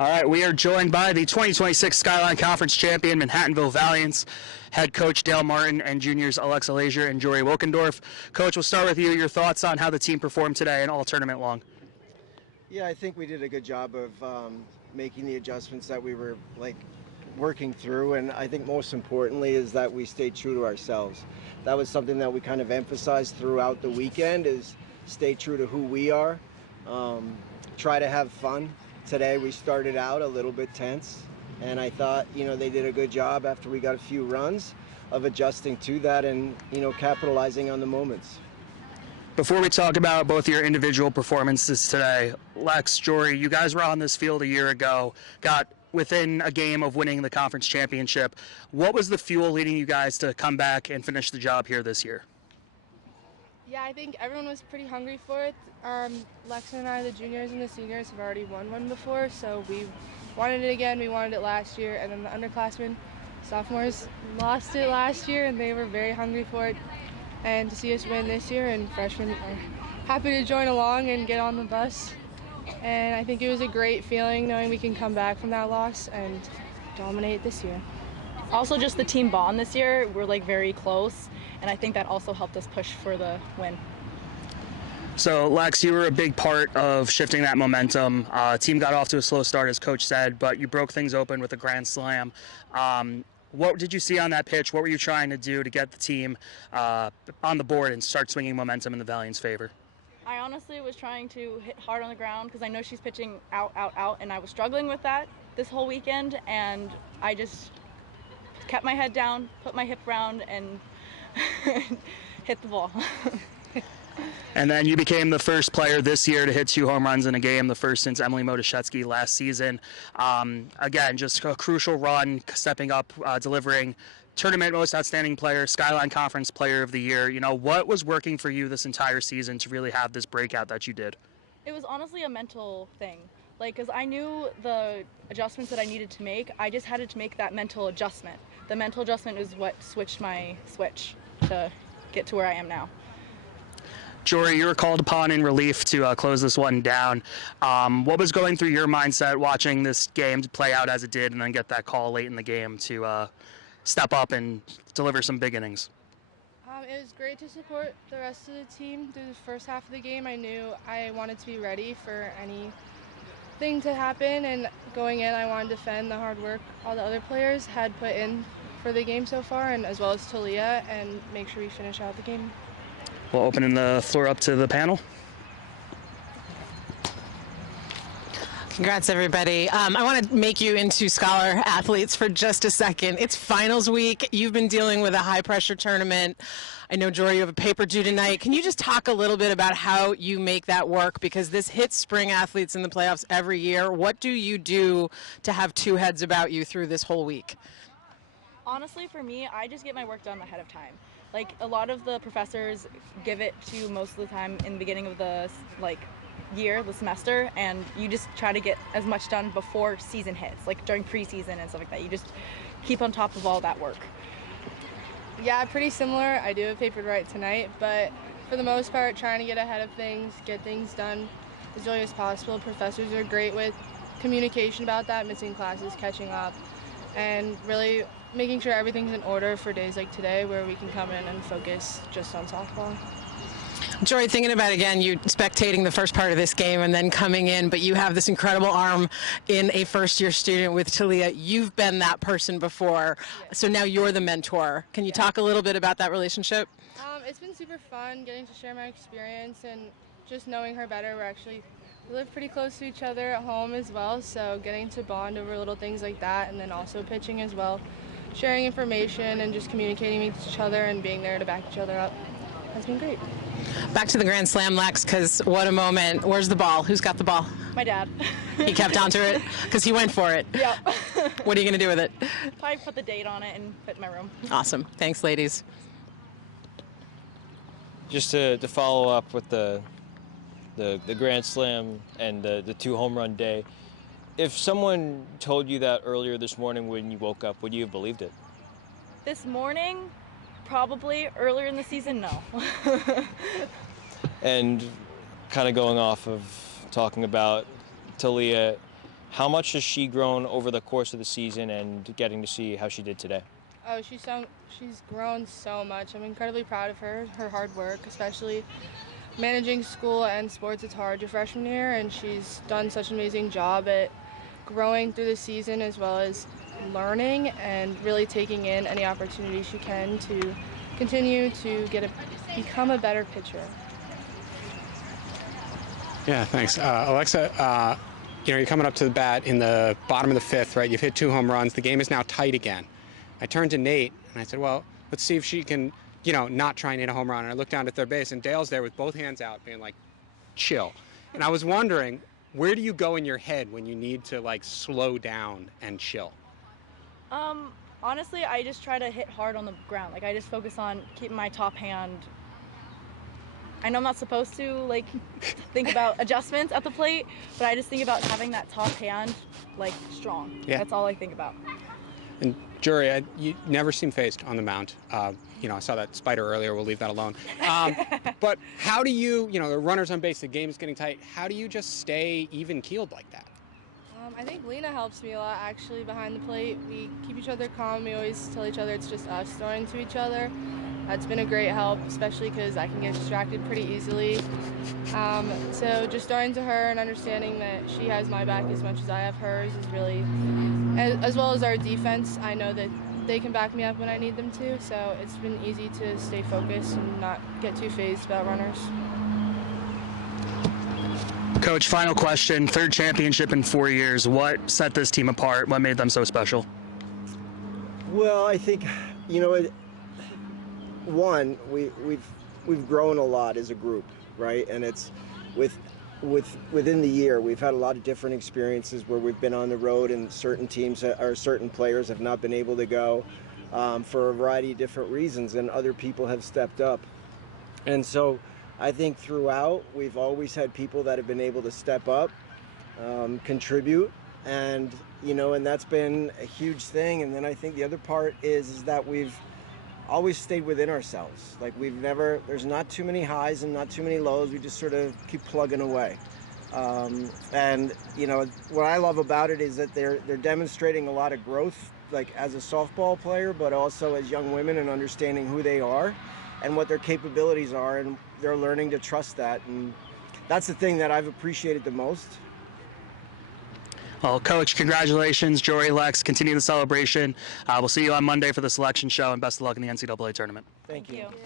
All right, we are joined by the 2026 Skyline Conference champion, Manhattanville Valiants, head coach Dale Martin, and juniors Alexa Lazur and Jori Wilkendorf. Coach, we'll start with you. Your thoughts on how the team performed today and all tournament long? Yeah, I think we did a good job of making the adjustments that we were working through, and I think most importantly is that we stayed true to ourselves. That was something that we kind of emphasized throughout the weekend, is stay true to who we are, try to have fun. Today we started out a little bit tense, and I thought, they did a good job after we got a few runs of adjusting to that and, capitalizing on the moments. Before we talk about both your individual performances today, Lex, Jori, you guys were on this field a year ago, got within a game of winning the conference championship. What was the fuel leading you guys to come back and finish the job here this year? Yeah, I think everyone was pretty hungry for it. Lex and I, the juniors and the seniors, have already won one before, so we wanted it again. We wanted it last year, and then the underclassmen, sophomores, lost it last year, and they were very hungry for it. And to see us win this year, and freshmen are happy to join along and get on the bus. And I think it was a great feeling knowing we can come back from that loss and dominate this year. Also, just the team bond this year, we're very close, and I think that also helped us push for the win. So, Lex, you were a big part of shifting that momentum. Team got off to a slow start, as Coach said, but you broke things open with a grand slam. What did you see on that pitch? What were you trying to do to get the team on the board and start swinging momentum in the Valiants' favor? I honestly was trying to hit hard on the ground because I know she's pitching out, and I was struggling with that this whole weekend, and I just kept my head down, put my hip round, and hit the ball. And then you became the first player this year to hit 2 home runs in a game, the first since Emily Modeshetsky last season. Again, just a crucial run, stepping up, delivering tournament most outstanding player, Skyline Conference player of the year. What was working for you this entire season to really have this breakout that you did? It was honestly a mental thing. Because I knew the adjustments that I needed to make. I just had to make that mental adjustment. The mental adjustment is what switched my switch to get to where I am now. Jori, you were called upon in relief to close this one down. What was going through your mindset watching this game play out as it did and then get that call late in the game to step up and deliver some big innings? It was great to support the rest of the team through the first half of the game. I knew I wanted to be ready for anything to happen, and going in I wanted to defend the hard work all the other players had put in for the game so far, and as well as Talia, and make sure we finish out the game. We'll open the floor up to the panel. Congrats, everybody. I want to make you into scholar athletes for just a second. It's finals week. You've been dealing with a high-pressure tournament. I know, Jori, you have a paper due tonight. Can you just talk a little bit about how you make that work? Because this hits spring athletes in the playoffs every year. What do you do to have two heads about you through this whole week? Honestly, for me, I just get my work done ahead of time. A lot of the professors give it to you most of the time in the beginning of the year, the semester, and you just try to get as much done before season hits, during preseason and stuff like that. You just keep on top of all that work. Yeah, pretty similar. I do have paper to write tonight, but for the most part, trying to get ahead of things, get things done as early as possible. Professors are great with communication about that, missing classes, catching up, and really making sure everything's in order for days like today where we can come in and focus just on softball. Jori, thinking about, again, you spectating the first part of this game and then coming in, but you have this incredible arm in a first-year student with Talia. You've been that person before, so now you're the mentor. Can you talk a little bit about that relationship? It's been super fun getting to share my experience and just knowing her better. We live pretty close to each other at home as well, so getting to bond over little things like that, and then also pitching as well. Sharing information and just communicating with each other and being there to back each other up has been great. Back to the Grand Slam, Lex, because what a moment. Where's the ball? Who's got the ball? My dad. He kept onto it? Because he went for it. Yep. What are you going to do with it? Probably put the date on it and put it in my room. Awesome. Thanks, ladies. Just to follow up with the Grand Slam and the 2 home run day, if someone told you that earlier this morning when you woke up, would you have believed it? This morning, probably. Earlier in the season, no. And kind of going off of talking about Talia, How much has she grown over the course of the season and getting to see how she did today? Oh, she's grown so much. I'm incredibly proud of her hard work, especially managing school and sports. It's hard your freshman year, and she's done such an amazing job at growing through the season as well as learning and really taking in any opportunity she can to continue to become a better pitcher. Yeah, thanks. Alexa, you're coming up to the bat in the bottom of the fifth, right? You've hit 2 home runs. The game is now tight again. I turned to Nate and I said, well, let's see if she can, not try and hit a home run. And I looked down at third base and Dale's there with both hands out being like, chill. And I was wondering, where do you go in your head when you need to slow down and chill? Honestly, I just try to hit hard on the ground. I just focus on keeping my top hand. I know I'm not supposed to think about adjustments at the plate, but I just think about having that top hand strong. Yeah. That's all I think about. And Jori, you never seem phased on the mound. I saw that spider earlier. We'll leave that alone. But how do you, the runners on base, the game is getting tight. How do you just stay even-keeled like that? I think Lena helps me a lot, actually, behind the plate. We keep each other calm. We always tell each other it's just us throwing to each other. That's been a great help, especially because I can get distracted pretty easily. So just throwing to her and understanding that she has my back as much as I have hers is really, as well as our defense, I know that they can back me up when I need them to. So it's been easy to stay focused and not get too phased about runners. Coach, final question. 3rd championship in 4 years. What set this team apart? What made them so special? Well, I think, one, we've grown a lot as a group, right? And it's within the year, we've had a lot of different experiences where we've been on the road and certain teams or certain players have not been able to go for a variety of different reasons, and other people have stepped up. And so I think throughout, we've always had people that have been able to step up, contribute, and that's been a huge thing. And then I think the other part is that we've always stayed within ourselves. There's not too many highs and not too many lows. We just sort of keep plugging away. And what I love about it is that they're demonstrating a lot of growth, as a softball player, but also as young women, and understanding who they are and what their capabilities are, and they're learning to trust that. And that's the thing that I've appreciated the most. Well, Coach, congratulations. Jori, Lex, continue the celebration. We'll see you on Monday for the selection show, and best of luck in the NCAA tournament. Thank you. Thank you.